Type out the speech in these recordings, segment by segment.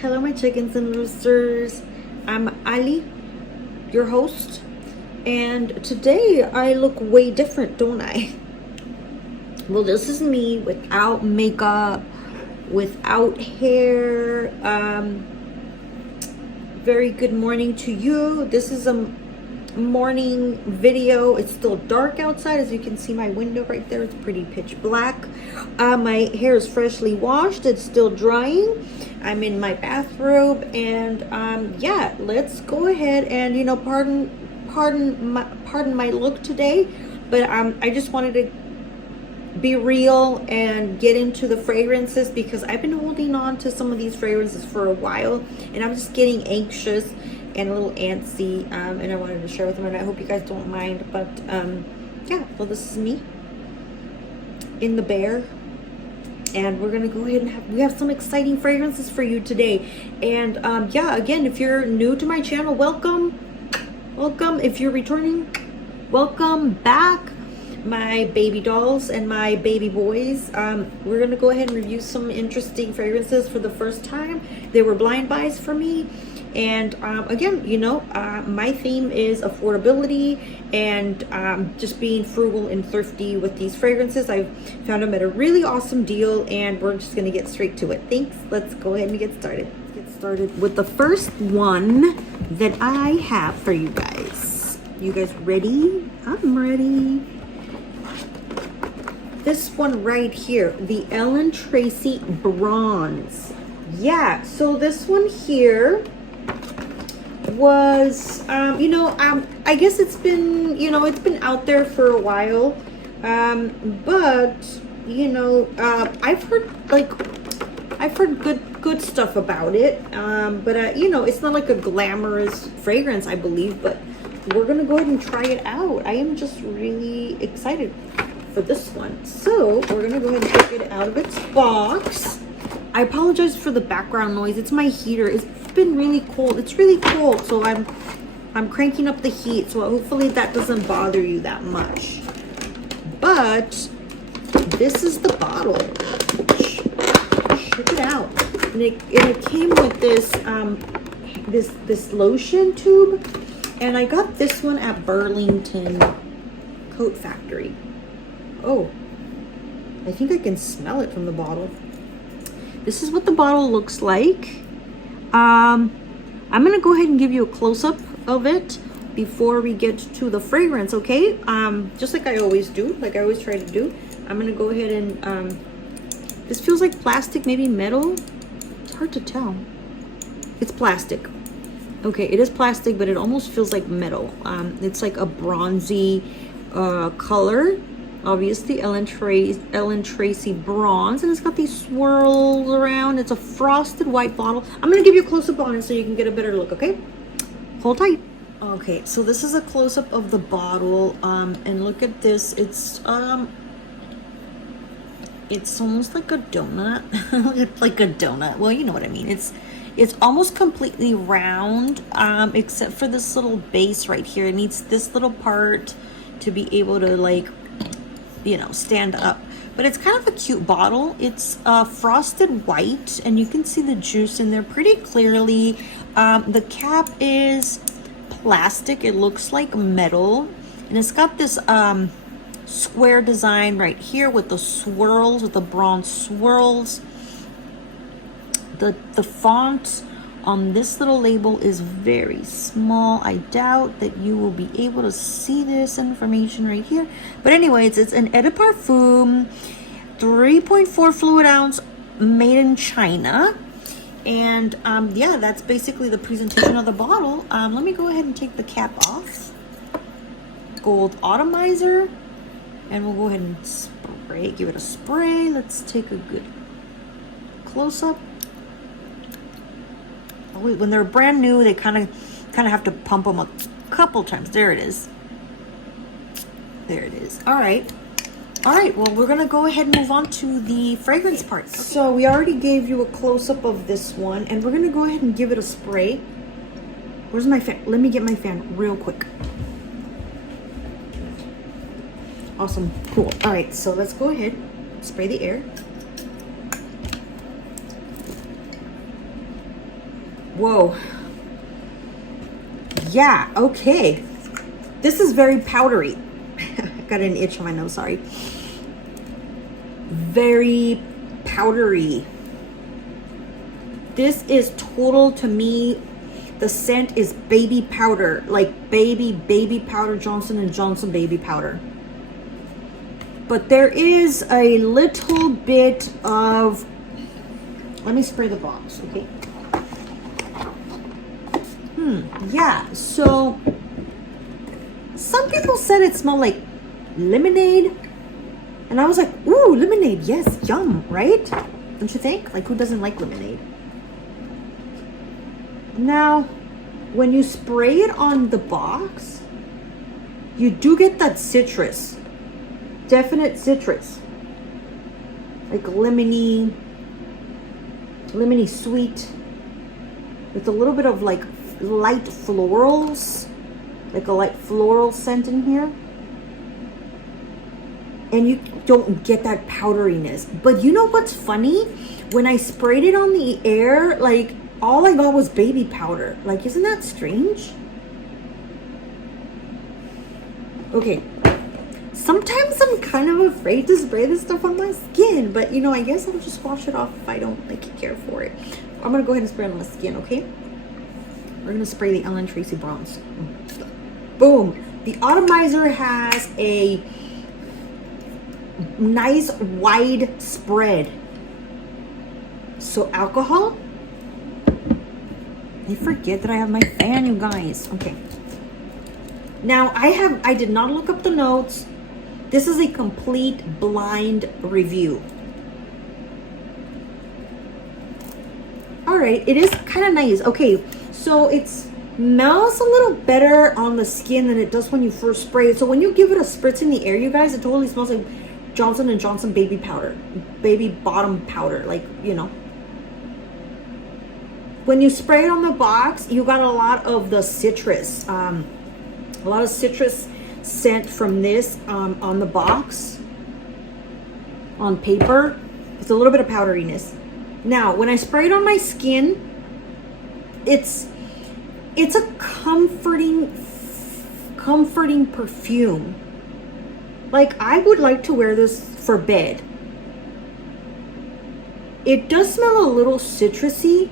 Hello, my chickens and roosters. I'm Ali, your host, and today I look way different, don't I? Well, this is me without makeup, without hair. Very good morning to you. This is a morning video. It's still dark outside, as you can see my window right there. It's pretty pitch black. My hair is freshly washed. It's still drying. I'm in my bathrobe, and yeah, let's go ahead and pardon my look today, but I just wanted to be real and get into the fragrances because I've been holding on to some of these fragrances for a while, and I'm just getting anxious and a little antsy, and I wanted to share with them, and I hope you guys don't mind. But yeah, well, this is me in the bear, and we're gonna go ahead and we have some exciting fragrances for you today. And yeah, again, if you're new to my channel, welcome. If you're returning, welcome back, my baby dolls and my baby boys. We're gonna go ahead and review some interesting fragrances for the first time. They were blind buys for me. And again, my theme is affordability and just being frugal and thrifty with these fragrances. I found them at a really awesome deal, and we're just gonna get straight to it. Thanks. Let's go ahead and get started. Let's get started with the first one that I have for you guys. You guys ready? I'm ready. This one right here, the Tracy Bronze. Yeah, so this one here was I guess it's been it's been out there for a while, but I've heard good stuff about it, but it's not like a glamorous fragrance, I believe, but we're gonna go ahead and try it out. I am just really excited for this one, so we're gonna go ahead and take it out of its box. I apologize for the background noise. It's my heater. It's been really cold. It's really cold, so I'm cranking up the heat, so hopefully that doesn't bother you that much. But this is the bottle. Check it out. And it came with this this lotion tube, and I got this one at Burlington Coat Factory. Oh, I think I can smell it from the bottle. This is what the bottle looks like. I'm gonna go ahead and give you a close-up of it before we get to the fragrance, okay? Just like I always do, like I always try to do. I'm gonna go ahead and this feels like plastic, maybe metal. It's hard to tell. It's plastic. Okay, it is plastic, but it almost feels like metal. It's like a bronzy color. Obviously, Ellen Tracy Bronze, and it's got these swirls around. It's a frosted white bottle. I'm gonna give you a close-up on it so you can get a better look, okay? Hold tight. Okay, so this is a close-up of the bottle, and look at this. It's almost like a donut. It's like a donut. Well, you know what I mean. It's almost completely round, except for this little base right here. It needs this little part to be able to stand up, but it's kind of a cute bottle. It's frosted white, and you can see the juice in there pretty clearly. The cap is plastic. It looks like metal, and it's got this square design right here with the swirls, with the bronze swirls. The font on this little label is very small. I doubt that you will be able to see this information right here. But anyways, it's an Eau de Parfum, 3.4 fluid ounce, made in China. And yeah, that's basically the presentation of the bottle. Let me go ahead and take the cap off. Gold atomizer. And we'll go ahead and spray, give it a spray. Let's take a good close-up. When they're brand new, they kind of have to pump them a couple times. There it is. There it is. All right. Well, we're gonna go ahead and move on to the fragrance part. Okay. So we already gave you a close-up of this one, and we're gonna go ahead and give it a spray. Where's my fan? Let me get my fan real quick. Awesome. Cool. All right. So let's go ahead, spray the air. Whoa. Yeah, okay. This is very powdery. I got an itch on my nose, sorry. Very powdery. This is total, to me, the scent is baby powder. Like baby powder, Johnson & Johnson baby powder. But there is a little bit of, let me spray the box, okay? Yeah, so some people said it smelled like lemonade. And I was like, ooh, lemonade, yes, yum, right? Don't you think? Like, who doesn't like lemonade? Now, when you spray it on the box, you do get that citrus. Definite citrus. Like lemony sweet. With a little bit of like light florals. Like a light floral scent in here. And you don't get that powderiness. But you know what's funny? When I sprayed it on the air, like, all I got was baby powder. Like, isn't that strange? Okay. Sometimes I'm kind of afraid to spray this stuff on my skin. But, you know, I guess I'll just wash it off if I don't, like, care for it. I'm going to go ahead and spray it on my skin, okay? We're going to spray the Ellen Tracy Bronze. Boom. The atomizer has a nice wide spread. So alcohol. I forget that I have my fan, you guys. Okay. Now I did not look up the notes. This is a complete blind review. All right, it is kind of nice. Okay, so it smells a little better on the skin than it does when you first spray it. So when you give it a spritz in the air, you guys, it totally smells like Johnson & Johnson baby powder, baby bottom powder, like, you know. When you spray it on the box, you got a lot of the citrus, a lot of citrus scent from this on the box, on paper. It's a little bit of powderiness. Now, when I spray it on my skin, it's a comforting perfume. Like, I would like to wear this for bed. It does smell a little citrusy.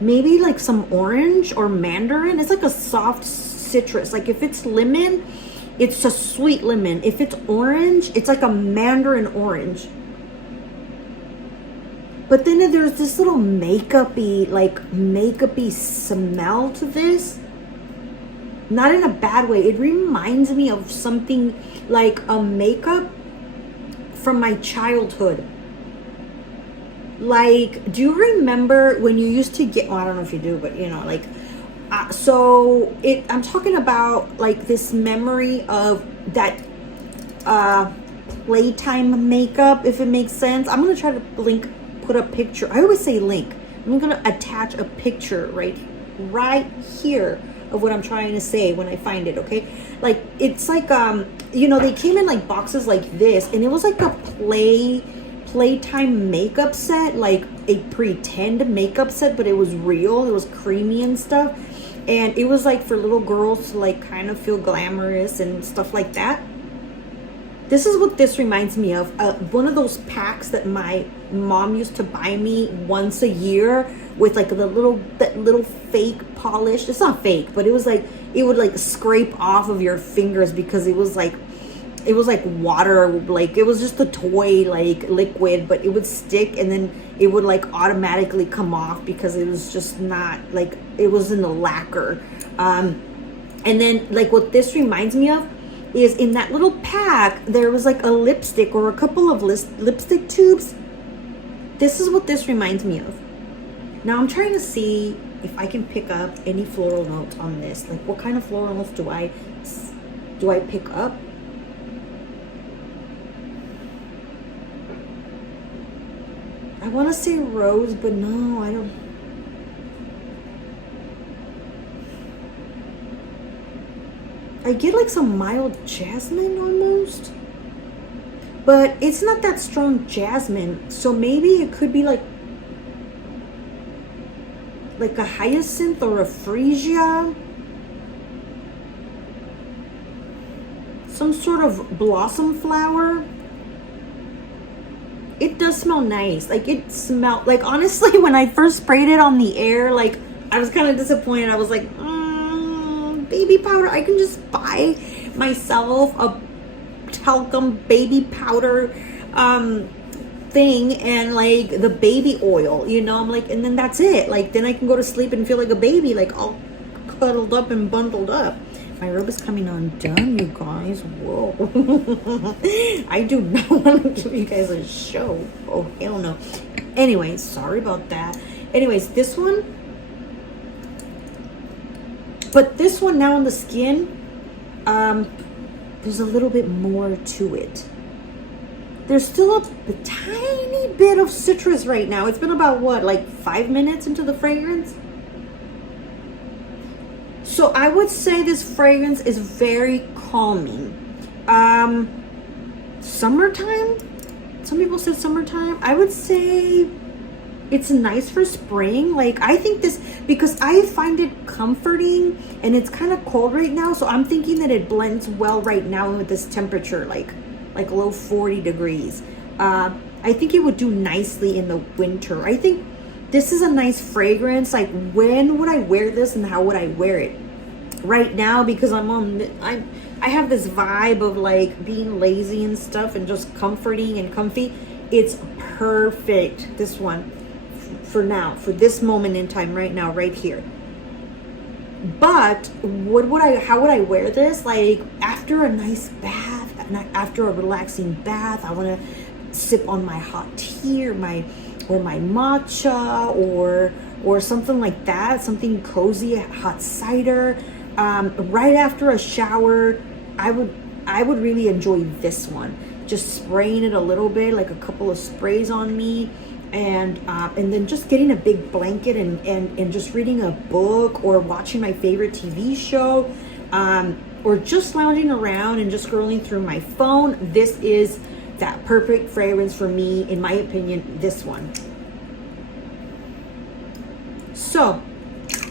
Maybe like some orange or mandarin. It's like a soft citrus. Like if it's lemon, it's a sweet lemon. If it's orange, it's like a mandarin orange. But then there's this little makeup-y smell to this. Not in a bad way. It reminds me of something like a makeup from my childhood. Like, do you remember when you used to get, well, I don't know if you do, but you know, like, I'm talking about like this memory of that playtime makeup, if it makes sense. I'm going to try to put a picture. I always say link. I'm going to attach a picture right here of what I'm trying to say when I find it, okay? Like, it's like, you know, they came in like boxes like this, and it was like a playtime makeup set, like a pretend makeup set, but it was real. It was creamy and stuff, and it was like for little girls to like kind of feel glamorous and stuff like that. This is what this reminds me of. One of those packs that my mom used to buy me once a year with like that little fake polish. It's not fake, but it was like, it would like scrape off of your fingers because it was like water. Like it was just a toy, like liquid, but it would stick and then it would like automatically come off because it was just not like, it was in the lacquer. And then like what this reminds me of is in that little pack, there was like a lipstick or a couple of lipstick tubes. This is what this reminds me of. Now I'm trying to see if I can pick up any floral notes on this. Like what kind of floral notes do I pick up? I want to say rose, but no, I don't. I get like some mild jasmine almost, but it's not that strong jasmine. So maybe it could be like, like a hyacinth or a freesia. Some sort of blossom flower. It does smell nice. Like it smelled, like honestly, when I first sprayed it on the air, like I was kind of disappointed. I was like, baby powder. I can just buy myself a talcum baby powder thing and like the baby oil, you know. I'm like, and then that's it. Like then I can go to sleep and feel like a baby, like all cuddled up and bundled up. My robe is coming undone, you guys. Whoa. I do not want to give you guys a show. Oh, hell no. Anyways, sorry about that. Anyways, this one. But this one now on the skin, there's a little bit more to it. There's still a tiny bit of citrus right now. It's been about, what, like 5 minutes into the fragrance? So I would say this fragrance is very calming. Summertime? Some people said summertime. I would say it's nice for spring. Like I think this, because I find it comforting and it's kind of cold right now. So I'm thinking that it blends well right now with this temperature, like low 40 degrees. I think it would do nicely in the winter. I think this is a nice fragrance. Like when would I wear this and how would I wear it? Right now, because I have this vibe of like being lazy and stuff and just comforting and comfy. It's perfect, this one, for now, for this moment in time right now, right here. But how would I wear this? Like after a nice bath, after a relaxing bath, I want to sip on my hot tea or my matcha or something like that, something cozy, hot cider. Right after a shower, I would really enjoy this one. Just spraying it a little bit, like a couple of sprays on me, and then just getting a big blanket and just reading a book or watching my favorite TV show, or just lounging around and just scrolling through my phone. This is that perfect fragrance for me, in my opinion, this one. So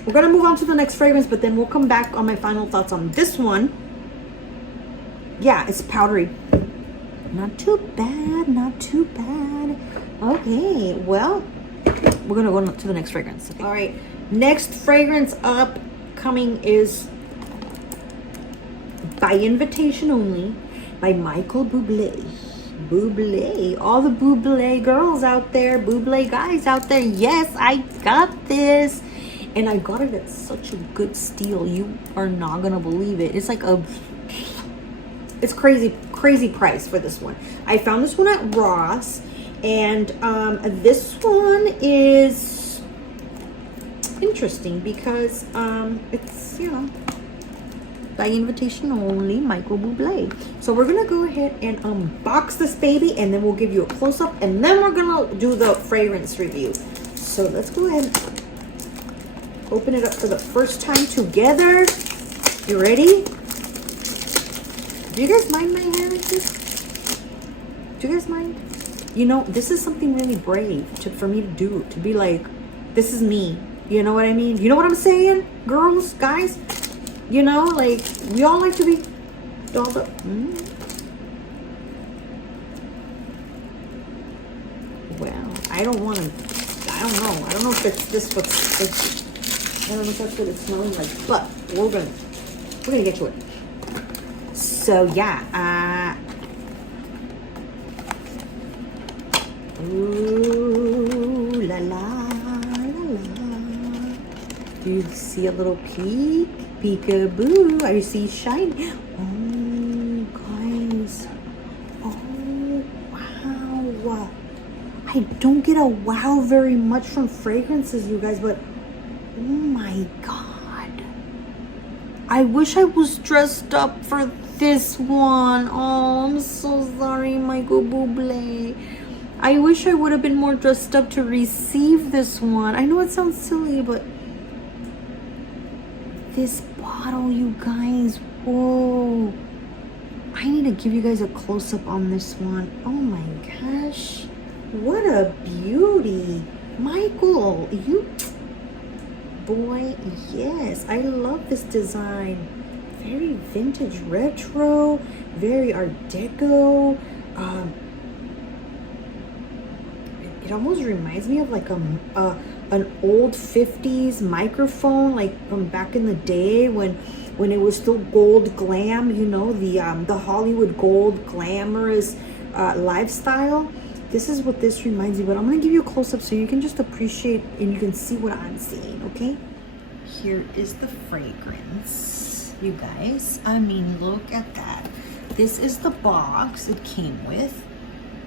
we're gonna move on to the next fragrance, but then we'll come back on my final thoughts on this one. Yeah, it's powdery. Not too bad, not too bad. Okay, well, we're gonna go to the next fragrance. Okay. All right, next fragrance upcoming is By Invitation Only by Michael Bublé. Bublé, all the Bublé girls out there, Bublé guys out there. Yes, I got this. And I got it at such a good steal. You are not gonna believe it. It's like it's crazy price for this one. I found this one at Ross, and this one is interesting because it's, you know, by invitation only, Michael Bublé. So we're gonna go ahead and unbox this baby, and then we'll give you a close-up, and then we're gonna do the fragrance review. So let's go ahead and open it up for the first time together. You ready? Do you guys mind my hair like this? Do you guys mind? You know, this is something really brave for me to do. To be like, this is me. You know what I mean? You know what I'm saying? Girls, guys? You know, like, we all like to be dolled up. Well, I don't know. I don't know if it's this what's... I don't know if that's what it's smelling like, but we're gonna get to it. So yeah, ooh la la la la. Do you see a little peek? Peekaboo! I see shiny. Oh guys! Oh wow! I don't get a wow very much from fragrances, you guys, but oh my god. I wish I was dressed up for this one. Oh, I'm so sorry, Michael Bublé. I wish I would have been more dressed up to receive this one. I know it sounds silly, but this bottle, you guys. Whoa. I need to give you guys a close-up on this one. Oh my gosh. What a beauty. Michael, boy, yes, I love this design. Very vintage retro, very art deco. It almost reminds me of like an old 50s microphone, like from back in the day when it was still gold glam, you know, the Hollywood gold glamorous lifestyle. This is what this reminds me, but I'm gonna give you a close-up so you can just appreciate and you can see what I'm seeing, okay? Here is the fragrance, you guys. I mean, look at that. This is the box it came with.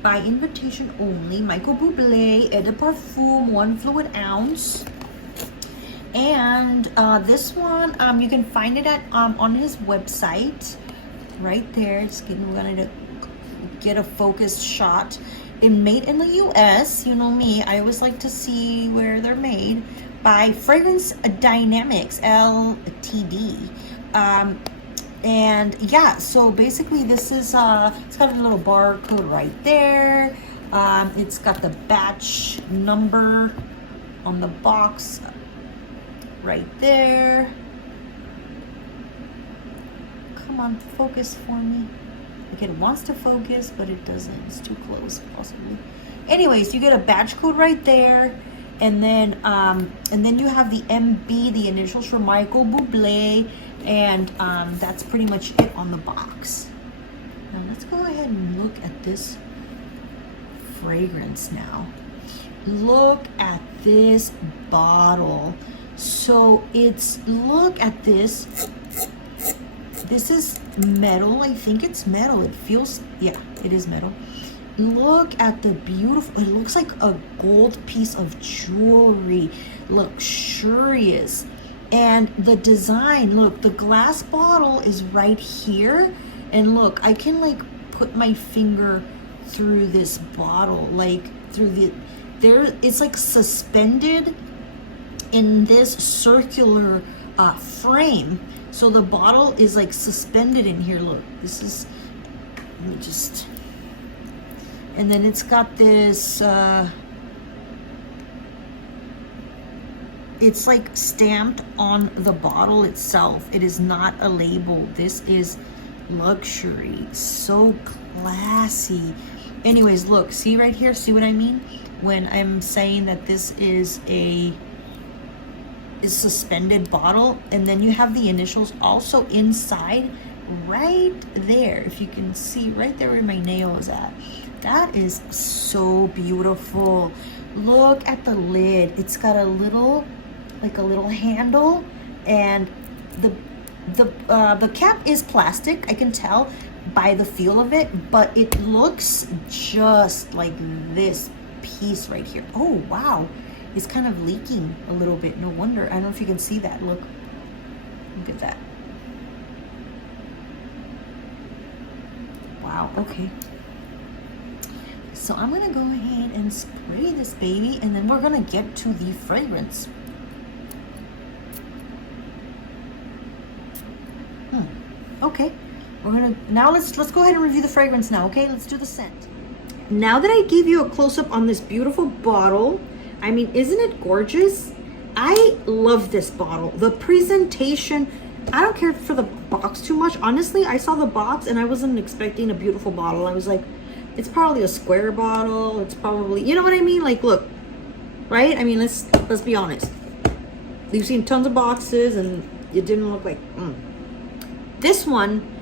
By invitation only, Michael Bublé, et de Perfume, 1 fluid ounce. And this one, you can find it at on his website, right there. We're gonna get a focused shot. It made in the US, you know me, I always like to see where they're made, by Fragrance Dynamics Ltd. And yeah, so basically this is it's got a little barcode right there. It's got the batch number on the box right there. Come on, focus for me. Like, it wants to focus, but it doesn't. It's too close, possibly. Anyways, you get a batch code right there, and then you have the MB, the initials for Michael Bublé, and that's pretty much it on the box. Now let's go ahead and look at this fragrance now. Look at this bottle. So look at this. This is metal. I think it's metal. It feels, yeah, it is metal. Look at the beautiful, it looks like a gold piece of jewelry. Luxurious. And the design, look, the glass bottle is right here. And look, I can like put my finger through this bottle, like through it's like suspended in this circular frame. So the bottle is like suspended in here. Look, this is, let me just, and then it's got this, it's like stamped on the bottle itself. It is not a label. This is luxury. So classy. Anyways, look, see right here? See what I mean? When I'm saying that this is a suspended bottle, and then you have the initials also inside right there. If you can see right there where my nail is at. That is so beautiful. Look at the lid. It's got a little, like a little handle, and the cap is plastic. I can tell by the feel of it, but it looks just like this piece right here. Oh wow, it's kind of leaking a little bit. No wonder. I don't know if you can see that. Look at that. Wow. Okay, so I'm gonna go ahead and spray this baby, and then we're gonna get to the fragrance. Okay, we're gonna now let's go ahead and review the fragrance now. Okay, let's do the scent. Now that I gave you a close-up on this beautiful bottle, I mean, isn't it gorgeous? I love this bottle. The presentation, I don't care for the box too much. Honestly, I saw the box and I wasn't expecting a beautiful bottle. I was like, it's probably a square bottle. It's probably, you know what I mean? Like, look, right? I mean, let's be honest. You've seen tons of boxes and it didn't look like, This one,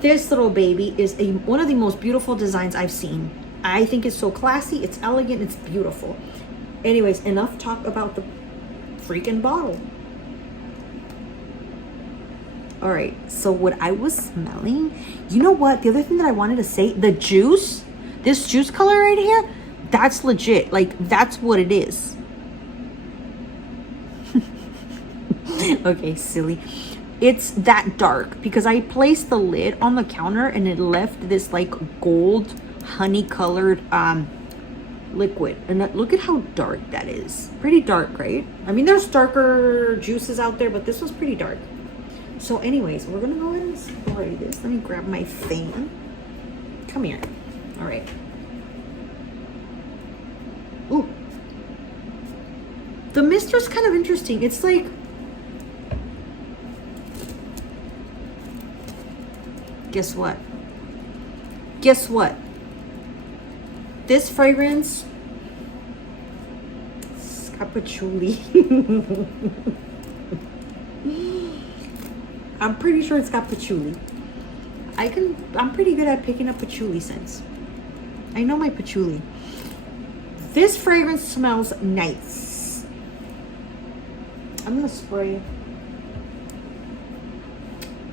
this little baby is one of the most beautiful designs I've seen. I think it's so classy, it's elegant, it's beautiful. Anyways, enough talk about the freaking bottle. All right, so what I was smelling, you know what? The other thing that I wanted to say, the juice, this juice color right here, that's legit. Like, that's what it is. Okay, silly. It's that dark because I placed the lid on the counter and it left this like gold honey colored liquid, and look at how dark that is. Pretty dark, right? I mean, there's darker juices out there, but this was pretty dark. So anyways, we're gonna go ahead and spray this. Let me grab my fan. Come here. All right. Ooh, The mister's kind of interesting. It's like, guess what? Guess what? This fragrance, it's got patchouli. I'm pretty sure it's got patchouli. I'm pretty good at picking up patchouli scents. I know my patchouli. This fragrance smells nice. I'm gonna spray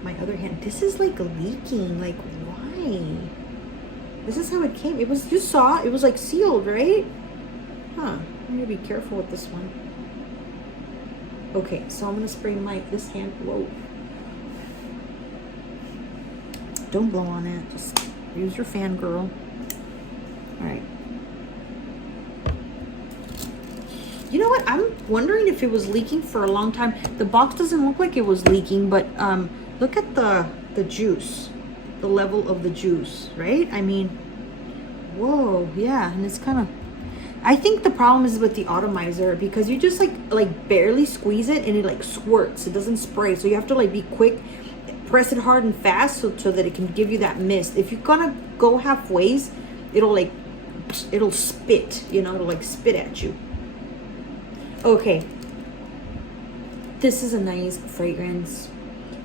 my other hand. This is like leaking. Like, why? This is how it came. It was, you saw, it was like sealed, right? Huh. I'm gonna be careful with this one. Okay, so I'm gonna spray this hand. Whoa. Don't blow on it. Just use your fan, girl. All right. You know what? I'm wondering if it was leaking for a long time. The box doesn't look like it was leaking, but look at the juice, the level of the juice, right? I mean, whoa, yeah, and it's kind of. I think the problem is with the atomizer, because you just like barely squeeze it and it like squirts. It doesn't spray, so you have to like be quick, press it hard and fast so that it can give you that mist. If you're gonna go halfways, it'll spit, you know, it'll like spit at you. Okay, this is a nice fragrance.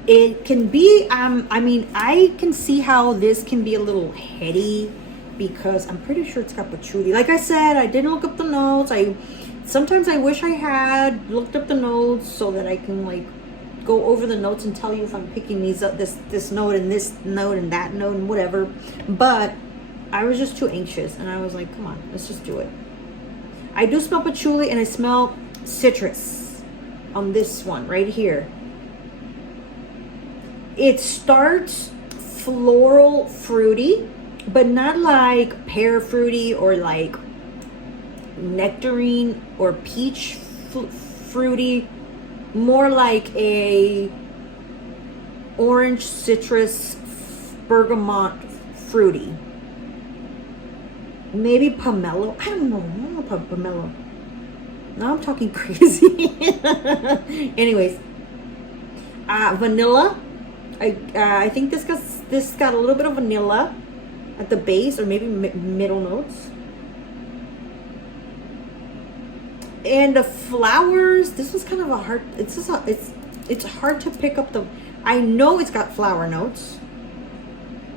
It can be, I mean, I can see how this can be a little heady because I'm pretty sure it's got patchouli. Like I said, I didn't look up the notes. Sometimes I wish I had looked up the notes so that I can like go over the notes and tell you if I'm picking these up, this note and this note and that note and whatever. But I was just too anxious and I was like, come on, let's just do it. I do smell patchouli and I smell citrus on this one right here. It starts floral fruity, but not like pear fruity or like nectarine or peach fruity, more like a orange citrus bergamot fruity. Maybe pomelo. I don't know about pomelo. Now I'm talking crazy. Anyways, vanilla. I think this got a little bit of vanilla at the base, or maybe middle notes. And the flowers. This was kind of a hard. It's hard to pick up the. I know it's got flower notes,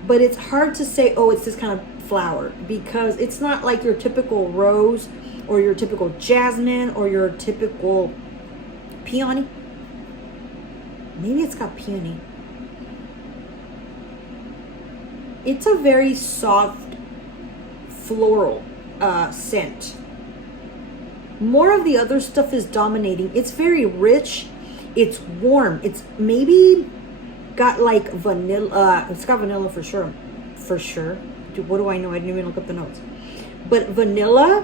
but it's hard to say. Oh, it's this kind of flower, because it's not like your typical rose or your typical jasmine or your typical peony. Maybe it's got peony. It's a very soft floral scent. More of the other stuff is dominating. It's very rich. It's warm. It's maybe got like vanilla. It's got vanilla for sure. For sure. Dude, what do I know? I didn't even look up the notes. But vanilla,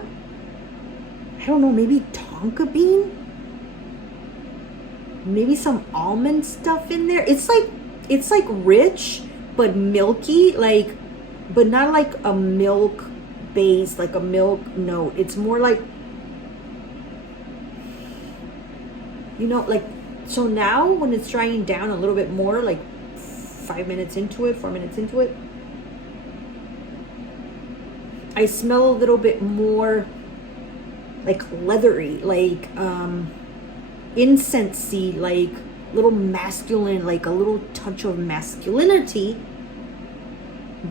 I don't know, maybe tonka bean? Maybe some almond stuff in there. It's like rich but milky, like, but not like a milk base, like a milk note. It's more like, you know, like, so now when it's drying down a little bit more, like 5 minutes into it, 4 minutes into it, I smell a little bit more like leathery, like incensey, like little masculine, like a little touch of masculinity,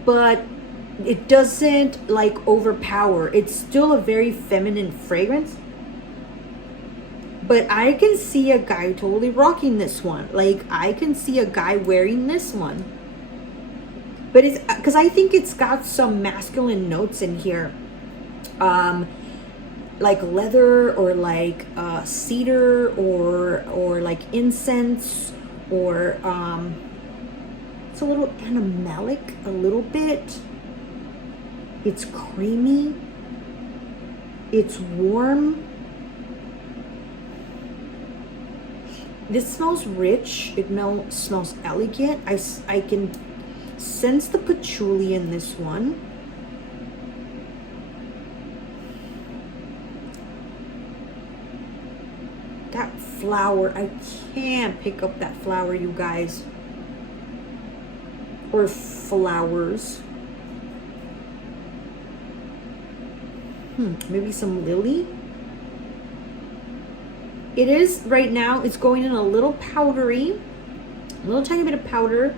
but it doesn't like overpower. It's still a very feminine fragrance, but I can see a guy totally rocking this one. Like, I can see a guy wearing this one, but it's because I think it's got some masculine notes in here, like leather or like cedar or like incense, or it's a little animalic, a little bit. It's creamy. It's warm. This smells rich. It smells elegant. I can sense the patchouli in this one. flower. I can't pick up that flower, you guys. Or flowers. Maybe some lily. It is right now, it's going in a little powdery, a little tiny bit of powder.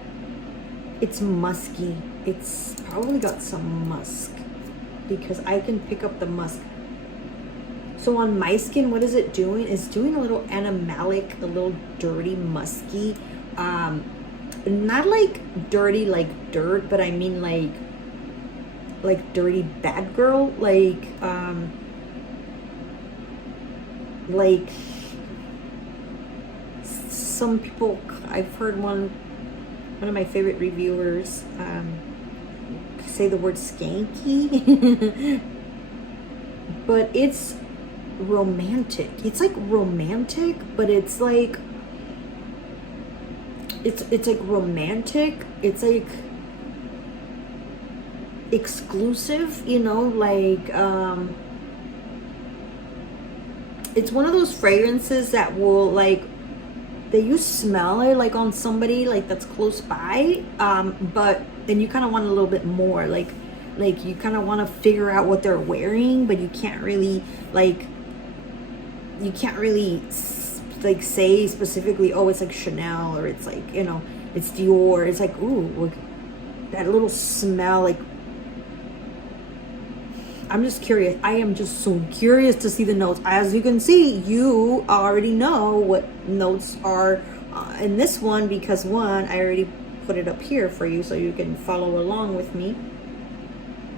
It's musky. It's probably got some musk because I can pick up the musk. So on my skin, what is it doing? It's doing a little animalic, a little dirty, musky. Not like dirty like dirt, but I mean like dirty bad girl, like some people, I've heard one of my favorite reviewers say the word skanky. But it's romantic. It's like romantic, but it's like it's like romantic. It's like exclusive, you know, like it's one of those fragrances that will like that you smell it like on somebody like that's close by, but then you kind of want a little bit more, like you kind of want to figure out what they're wearing, but you can't really like say specifically, oh, it's like Chanel, or it's like, you know, it's Dior. It's like, ooh, look, that little smell. Like, I'm just curious. I am just so curious to see the notes. As you can see, you already know what notes are in this one, because one, I already put it up here for you so you can follow along with me.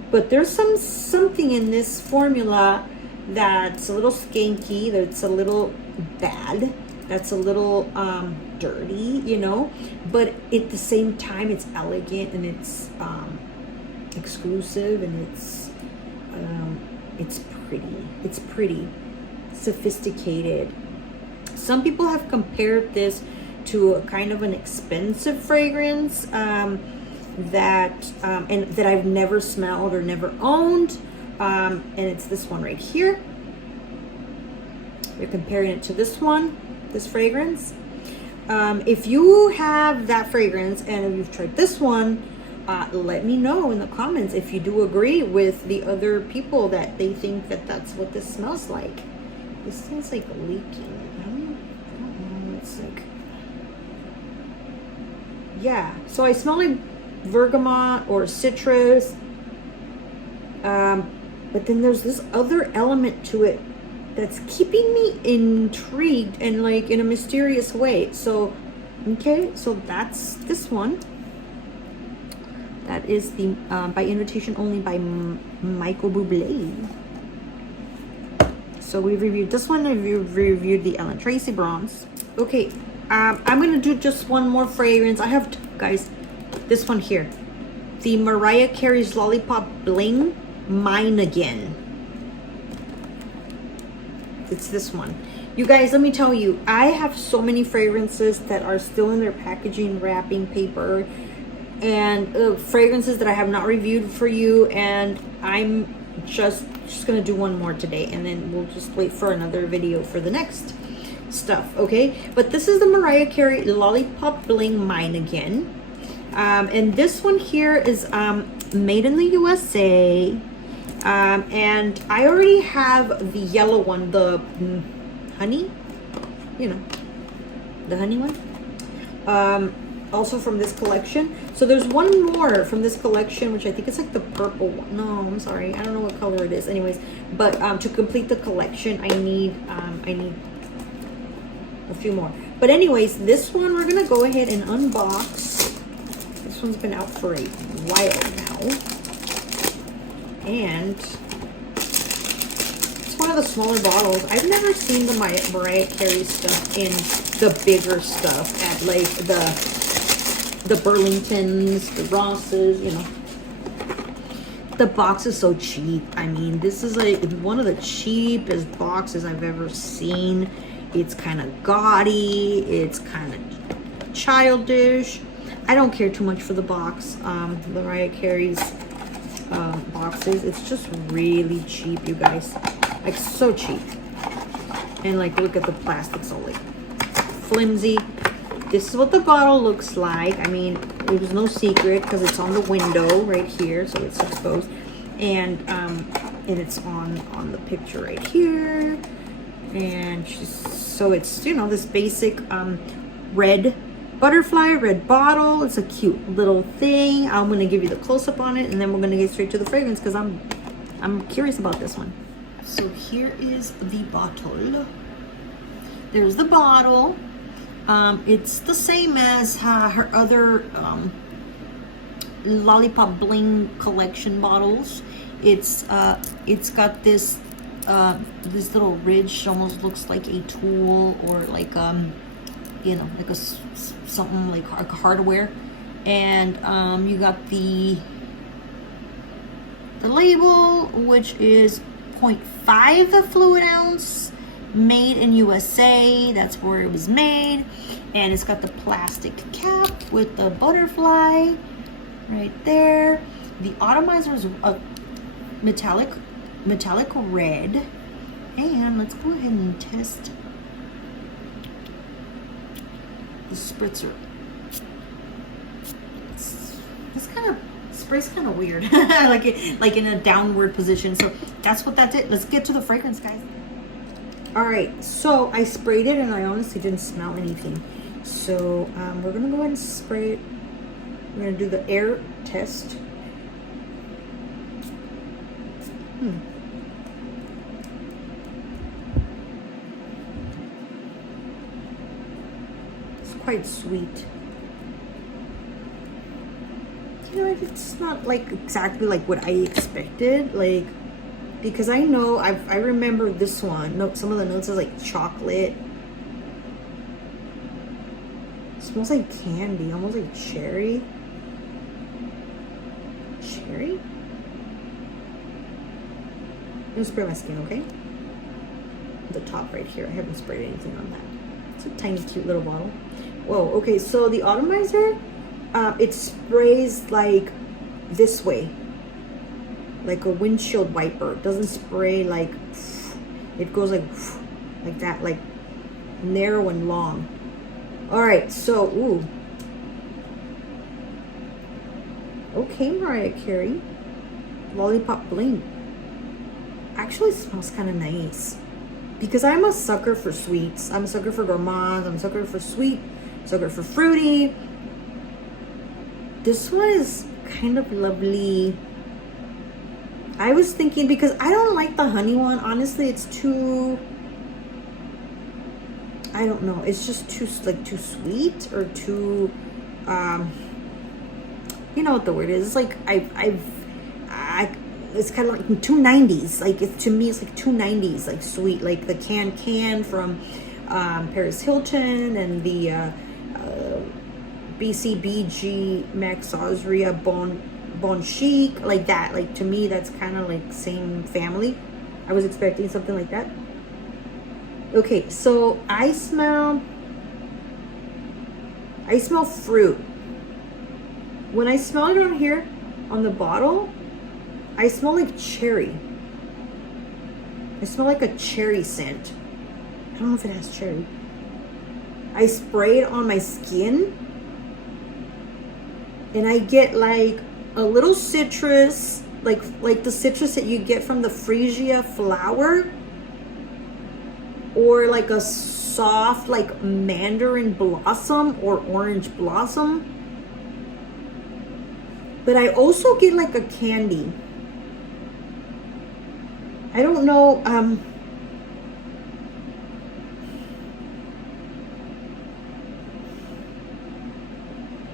But there's something in this formula that's a little skanky, that's a little bad, that's a little dirty, you know, but at the same time it's elegant and it's exclusive, and it's pretty sophisticated. Some people have compared this to a kind of an expensive fragrance that I've never smelled or never owned, and it's this one right here. You're comparing it to this one, this fragrance. If you have that fragrance and if you've tried this one, let me know in the comments if you do agree with the other people that they think that that's what this smells like. This smells like leaking. I don't know. It's like, yeah. So I smell like bergamot or citrus, but then there's this other element to it that's keeping me intrigued and like in a mysterious way. So okay, so that's this one. That is the by invitation only by Michael Bublé. So we've reviewed this one, and we've reviewed the Ellen Tracy Bronze. Okay, I'm gonna do just one more fragrance. I have, guys, this one here, the Mariah Carey's Lollipop Bling Mine Again. It's this one. You guys, let me tell you, I have so many fragrances that are still in their packaging wrapping paper, and fragrances that I have not reviewed for you, and I'm just gonna do one more today, and then we'll just wait for another video for the next stuff, okay? But this is the Mariah Carey Lollipop Bling Mine Again, and this one here is made in the USA, and I already have the yellow one, the honey, you know, the honey one, also from this collection. So there's one more from this collection, which I think is like the purple one. No, I'm sorry, I don't know what color it is. Anyways, but to complete the collection, I need a few more. But anyways, this one we're gonna go ahead and unbox. This one's been out for a while now, and it's one of the smaller bottles. I've never seen the Mariah Carey stuff in the bigger stuff at like the Burlingtons, the Rosses, you know. The box is so cheap. I mean, this is like one of the cheapest boxes I've ever seen. It's kind of gaudy. It's kind of childish. I don't care too much for the box. The Mariah Carey's boxes. It's just really cheap, you guys. Like, so cheap. And like, look at the plastics, all like flimsy. This is what the bottle looks like. I mean, it was no secret because it's on the window right here, so it's exposed. And it's on the picture right here. And so it's, you know, this basic red butterfly, red bottle. It's a cute little thing. I'm gonna give you the close-up on it, and then we're gonna get straight to the fragrance because I'm curious about this one. So here is the bottle. There's the bottle. It's the same as her other Lollipop Bling collection bottles. It's got this this little ridge, almost looks like a tool or like you know, like something like hardware. And you got the label, which is 0.5 fluid ounce, made in USA. That's where it was made. And it's got the plastic cap with the butterfly right there. The atomizer is a metallic red. And let's go ahead and test the spritzer. This kind of spray's kind of weird. like in a downward position. So that's what that did. Let's get to the fragrance, guys. All right, so I sprayed it and I honestly didn't smell anything. So we're gonna go ahead and spray it. We're gonna do the air test. It's quite sweet. You know, it's not like exactly like what I expected, like, because I know I remember this one. No, some of the notes is like chocolate. It smells like candy, almost like cherry. Cherry? I'm gonna spray my skin, okay? The top right here. I haven't sprayed anything on that. It's a tiny, cute little bottle. Whoa, okay, so the atomizer, it sprays like this way, like a windshield wiper. It doesn't spray like, it goes like that, like narrow and long. All right, so, ooh. Okay, Mariah Carey. Lollipop Bling. Actually smells kind of nice. Because I'm a sucker for sweets. I'm a sucker for gourmands. I'm a sucker for sweet. Sucker for fruity. This one is kind of lovely. I was thinking, because I don't like the honey one. Honestly, it's too, I don't know. It's just too sweet or too, you know what the word is. It's like, it's kind of like too 90s. Like, to me, it's like too 90s, like sweet. Like the can from Paris Hilton and the BCBG Max Osria Bon Chic, like that. Like, to me, that's kind of like same family. I was expecting something like that. Okay, so I smell fruit. When I smell it on here, on the bottle, I smell like cherry. I smell like a cherry scent. I don't know if it has cherry. I spray it on my skin, and I get like a little citrus, like the citrus that you get from the freesia flower, or like a soft like mandarin blossom or orange blossom. But I also get like a candy. I don't know,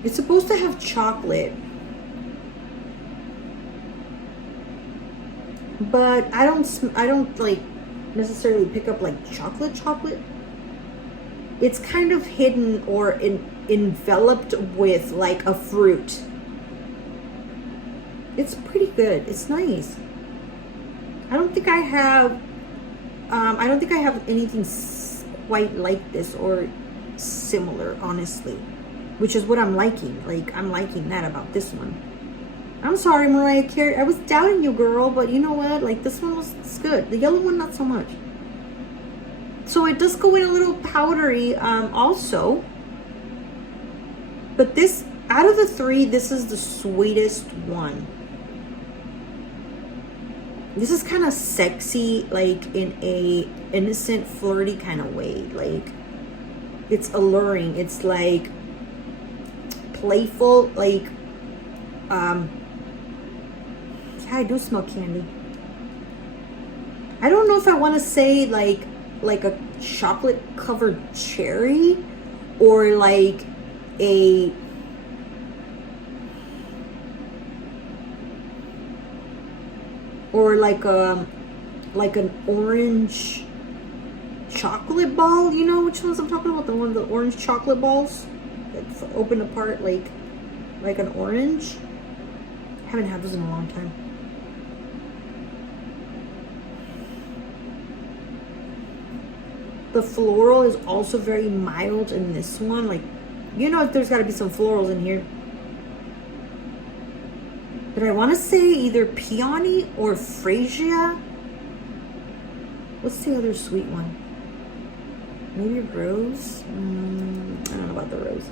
it's supposed to have chocolate, but I don't like necessarily pick up like chocolate. It's kind of hidden or enveloped with like a fruit. It's pretty good. It's nice. I don't think I have anything quite like this or similar, honestly, which is what I'm liking. Like, I'm liking that about this one. I'm sorry, Mariah Carey. I was doubting you, girl, but you know what? Like, this one was good. The yellow one, not so much. So it does go in a little powdery also. But this, out of the three, this is the sweetest one. This is kind of sexy, like in a innocent, flirty kind of way. Like, it's alluring. It's like playful, like, yeah, I do smell candy. I don't know if I want to say like a chocolate covered cherry, or like a like an orange chocolate ball. You know which ones I'm talking about? The orange chocolate balls that open apart like an orange. I haven't had those in a long time. The floral is also very mild in this one. Like, you know, there's got to be some florals in here. But I want to say either peony or freesia. What's the other sweet one? Maybe rose? I don't know about the rose.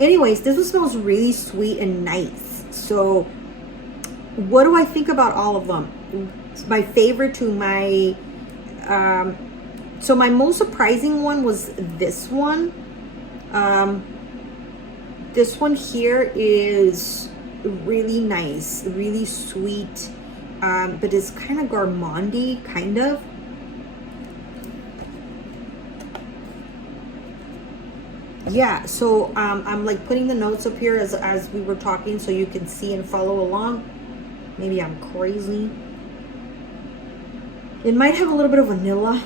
Anyways, this one smells really sweet and nice. So, what do I think about all of them? My favorite to my... so my most surprising one was this one. This one here is really nice, really sweet, but it's kind of gourmandy, kind of. Yeah, so I'm like putting the notes up here as we were talking, so you can see and follow along. Maybe I'm crazy. It might have a little bit of vanilla.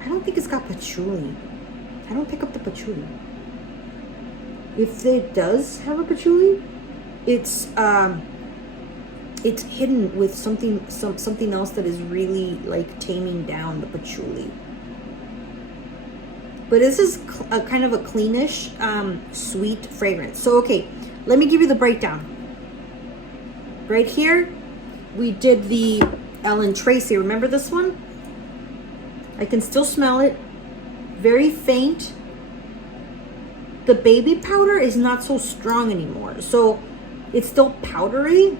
I don't think it's got patchouli. I don't pick up the patchouli. If it does have a patchouli, it's hidden with something else that is really like taming down the patchouli. But this is a kind of a cleanish, sweet fragrance. So okay, let me give you the breakdown. Right here, we did the Ellen Tracy. Remember this one? I can still smell it. Very faint. The baby powder is not so strong anymore. So it's still powdery,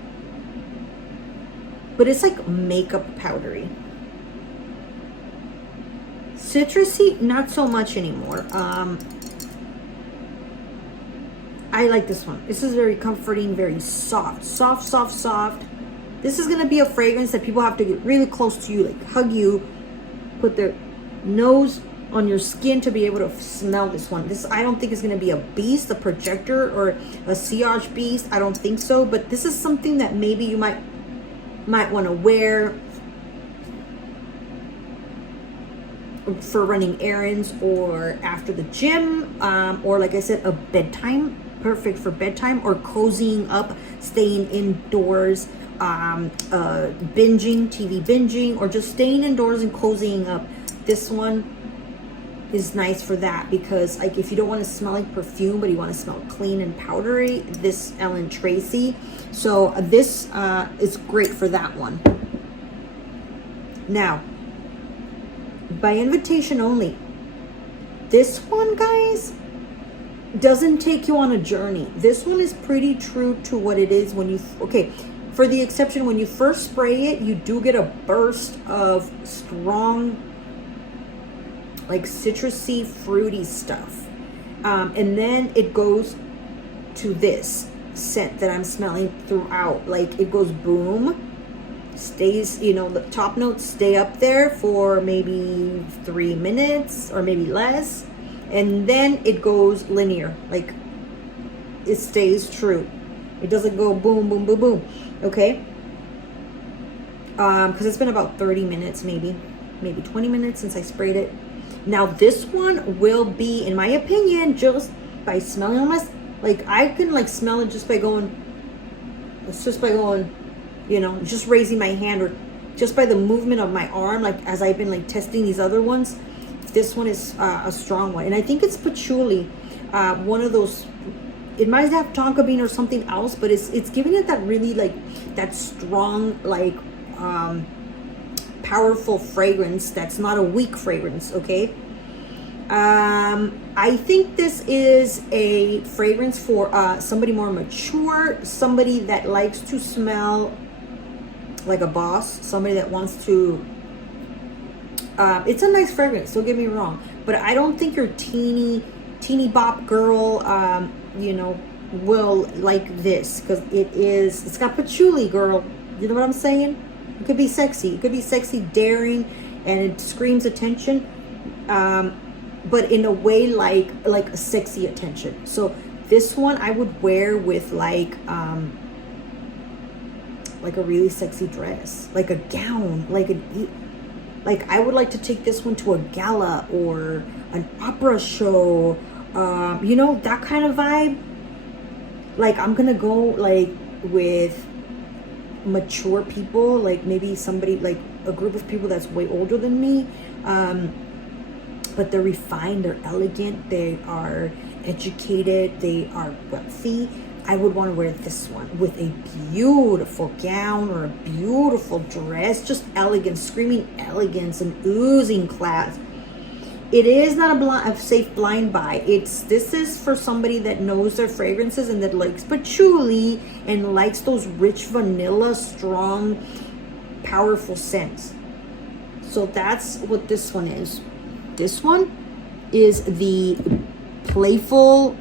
but it's like makeup powdery. Citrusy, not so much anymore. I like this one. This is very comforting, very soft. This is gonna be a fragrance that people have to get really close to you, like hug you, put their nose on your skin to be able to smell this one. This, I don't think is gonna be a beast, a projector, or a sillage beast. I don't think so, but this is something that maybe you might want to wear for running errands or after the gym, or like I said, a bedtime. Perfect for bedtime or cozying up, staying indoors, binging, TV binging, or just staying indoors and cozying up. This one is nice for that, because like if you don't want to smell like perfume but you want to smell clean and powdery, this Ellen Tracy. So this is great for that one. Now, by invitation only, this one, guys, doesn't take you on a journey. This one is pretty true to what it is when you, okay, for the exception, when you first spray it, you do get a burst of strong, like citrusy, fruity stuff. And then it goes to this scent that I'm smelling throughout. Like it goes boom, stays, you know, the top notes stay up there for maybe 3 minutes or maybe less. And then it goes linear, like it stays true. It doesn't go boom, boom, boom, boom. Okay. Because it's been about 30 minutes, maybe 20 minutes since I sprayed it. Now this one will be, in my opinion, just by smelling on my, like I can like smell it just by going, you know, just raising my hand or just by the movement of my arm, like as I've been like testing these other ones. This one is a strong one, and I think it's patchouli, one of those. It might have tonka bean or something else, but it's giving it that really like that strong, like powerful fragrance that's not a weak fragrance, okay? I think this is a fragrance for somebody more mature, somebody that likes to smell like a boss, somebody that wants to, it's a nice fragrance, don't get me wrong, but I don't think your teeny bop girl, you know, will like this, because it's got patchouli, girl. You know what I'm saying? It could be sexy, daring, and it screams attention, but in a way like a sexy attention. So this one I would wear with like a really sexy dress, like a gown, like I would like to take this one to a gala or an opera show, you know, that kind of vibe. Like I'm gonna go like with mature people, like maybe somebody, like a group of people that's way older than me, but they're refined, they're elegant, they are educated, they are wealthy. I would want to wear this one with a beautiful gown or a beautiful dress, just elegance, screaming elegance and oozing class. It is not a safe blind buy. This is for somebody that knows their fragrances and that likes patchouli and likes those rich vanilla, strong, powerful scents. So that's what this one is. This one is the playful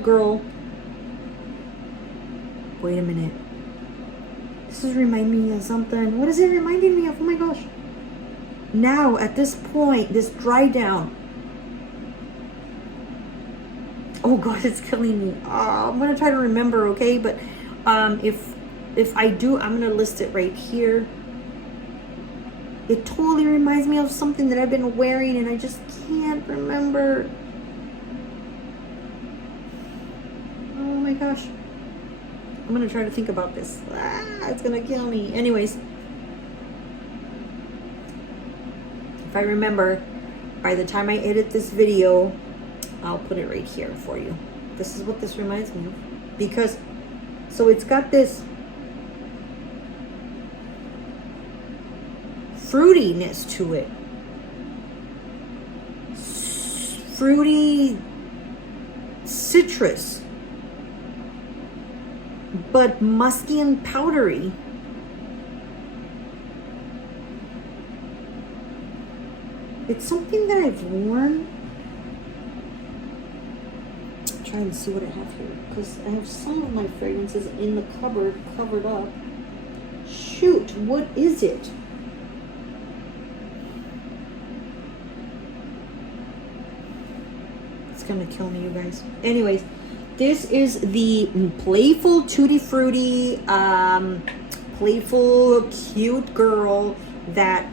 girl. Wait a minute. This is reminding me of something. What is it reminding me of? Oh my gosh. Now, at this point, this dry down. Oh gosh, it's killing me. I'm gonna try to remember, okay? But if I do, I'm gonna list it right here. It totally reminds me of something that I've been wearing and I just can't remember. Oh my gosh. I'm gonna try to think about this. It's gonna kill me. Anyways. If I remember, by the time I edit this video, I'll put it right here for you. This is what this reminds me of. Because, so it's got this fruitiness to it. Fruity citrus. But musky and powdery. It's something that I've worn. I'm trying to see what I have here, because I have some of my fragrances in the cupboard covered up. Shoot, what is it? It's gonna kill me, you guys. Anyways, this is the playful tutti frutti, playful cute girl that.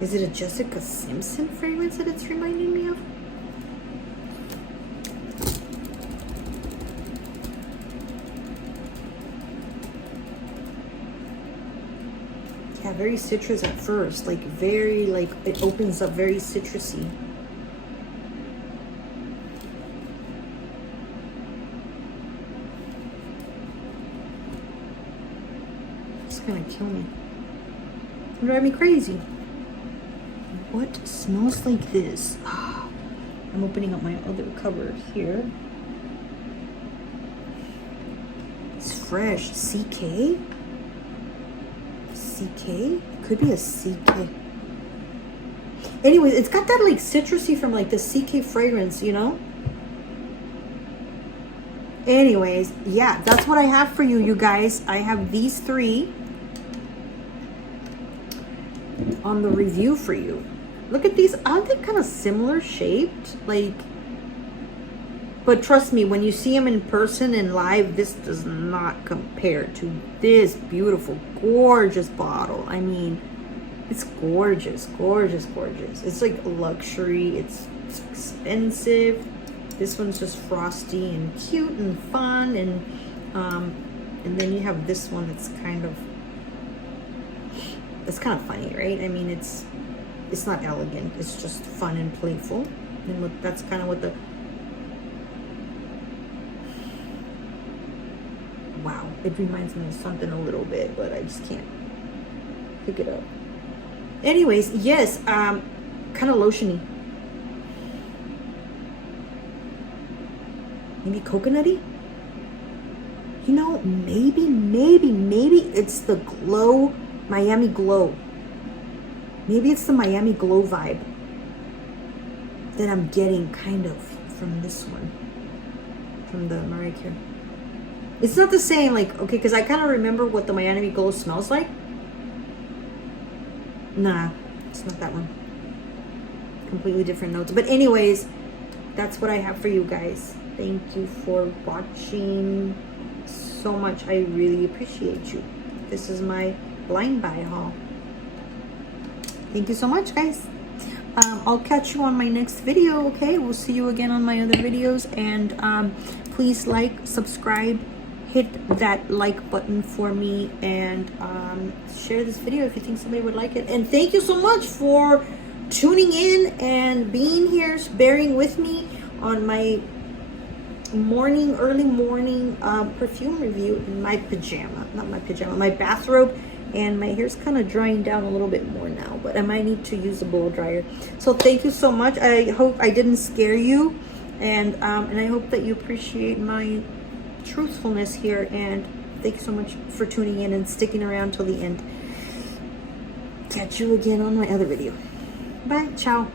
Is it a Jessica Simpson fragrance that it's reminding me of? Yeah, very citrus at first, like very, like it opens up very citrusy. It's gonna kill me. It'll drive me crazy. What smells like this? I'm opening up my other cupboard here. It's fresh. CK? CK? It could be a CK. Anyways, it's got that like citrusy from like the CK fragrance, you know? Anyways, yeah, that's what I have for you, you guys. I have these three on the review for you. Look at these. Aren't they kind of similar shaped? Like, but trust me, when you see them in person and live, this does not compare to this beautiful, gorgeous bottle. I mean, it's gorgeous, gorgeous, gorgeous. It's like luxury. It's expensive. This one's just frosty and cute and fun, and then you have this one that's kind of funny, right? I mean, it's not elegant, it's just fun and playful. And that's kind of what Wow, it reminds me of something a little bit, but I just can't pick it up. Anyways, yes, kind of lotiony. Maybe coconutty? You know, maybe it's the glow, Miami Glow. Maybe it's the Miami Glow vibe that I'm getting kind of from this one, from the Mariah Carey. It's not the same, like, okay, because I kind of remember what the Miami Glow smells like. Nah, it's not that one. Completely different notes. But anyways, that's what I have for you guys. Thank you for watching so much. I really appreciate you. This is my blind buy haul. Thank you so much, guys. I'll catch you on my next video, okay? We'll see you again on my other videos. And please like, subscribe, hit that like button for me, and share this video if you think somebody would like it. And thank you so much for tuning in and being here, bearing with me on my early morning perfume review in my pajama. Not my pajama, my bathrobe. And my hair's kind of drying down a little bit more now, but I might need to use a blow dryer. So thank you so much. I hope I didn't scare you, and I hope that you appreciate my truthfulness here. And thank you so much for tuning in and sticking around till the end. Catch you again on my other video. Bye. Ciao.